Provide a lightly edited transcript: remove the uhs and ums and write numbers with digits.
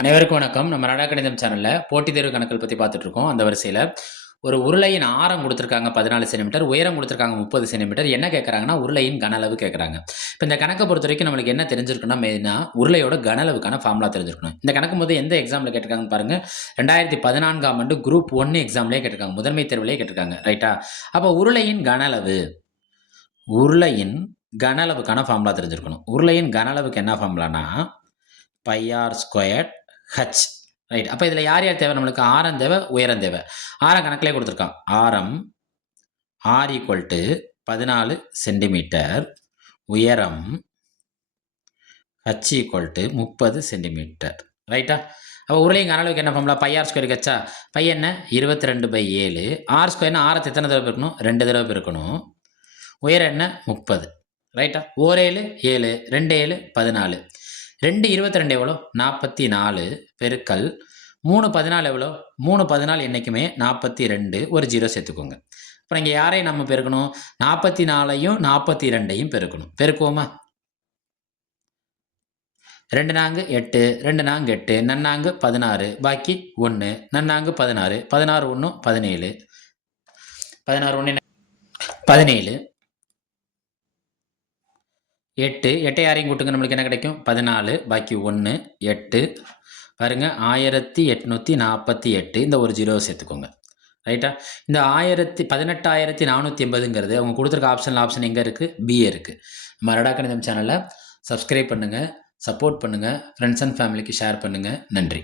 அனைவருக்கும் வணக்கம். நம்ம நடா கணிதம் சேனல்ல போட்டித் தேர்வு கணக்குகள் பத்தி பார்த்துட்டு இருக்கோம். அந்த வரிசையில ஒரு உருளையின் ஆரம் குடுத்திருக்காங்க 14 சென்டிமீட்டர், உயரம் குடுத்திருக்காங்க 30 சென்டிமீட்டர். என்ன கேட்கறாங்கன்னா, உருளையின் கன அளவு கேட்கறாங்க. இப்ப இந்த கணக்க பொறுத்தவரைக்கும் நம்மளுக்கு என்ன தெரிஞ்சிருக்கணும்னா, மெயினா உருளையோட கன அளவுக்கான ஃபார்முலா தெரிஞ்சிருக்கணும். இந்த கணக்கு எந்த எக்ஸாம்ல கேட்டிருக்காங்கன்னு பாருங்க. 2014ஆம் ஆண்டு குரூப் 1 எக்ஸாம்லயே கேட்டிருக்காங்க. முதன்மை தேர்விலேயே கேட்டிருக்காங்க. ரைட்டா? அப்ப உருளையின் கன அளவுக்கான ஃபார்முலா தெரிஞ்சிருக்கணும். உருளையின் கன அளவுக்கு என்ன ஃபார்முலான்னா, pi r squared h. Right. அப்ப இதுல யார் யார் தேவை நம்மளுக்கு? ஆரம் தேவை, உயரம் தேவை. ஆரம் கணக்கிலே குடுத்துருக்கான். ஆரம் ஆர் ஈக்குவல் டூ 14 சென்டிமீட்டர், உயரம் ஹச் ஈக்குவல் டூ 30 சென்டிமீட்டர். ரைட்டா? அப்ப உருளையின் கன அளவுக்கு என்ன ஃபார்முலா? பை ஆர் ஸ்கொயர் ஹச்சா? பை என்ன? 22/7. ஆர் ஸ்கொயர்னா ஆரத்தை எத்தனை தடவை பெருக்கணும்? 2 தடவை பெருக்கணும். உயரம் என்ன? 30. ரைட்டா? ஓர் 7 7, 2 7 14. 2 22 எவ்வளோ? 44 பெருக்கல் 3 14 எவ்வளோ? 3 14 என்னைக்குமே 42. ஒரு 0 சேர்த்துக்கோங்க. அப்புறம் இங்கே யாரையும் நம்ம பெருக்கணும்? 44ஐயும் 42ஐயும் பெருக்கணும். பெருக்குவோமா? 2 4 8, 2 4 8, நன்னாங்கு 16, பாக்கி 1, நன்னாங்கு 16, 16 1 17, 16 1 17, 8 8 யாரையும் கூட்டுங்க, நம்மளுக்கு என்ன கிடைக்கும்? 14, பாக்கி 1 8. பாருங்க, 1848. இந்த ஒரு 0 சேர்த்துக்கோங்க. ரைட்டா? இந்த 18,480ங்கிறது அவங்க கொடுத்துருக்க ஆப்ஷன் எங்கே இருக்குது? பிஏ இருக்குது. நம்ம நடா கணிதம் சேனலை சப்ஸ்கிரைப் பண்ணுங்கள், சப்போர்ட் பண்ணுங்கள், ஃப்ரெண்ட்ஸ் அண்ட் ஃபேமிலிக்கு ஷேர் பண்ணுங்கள். நன்றி.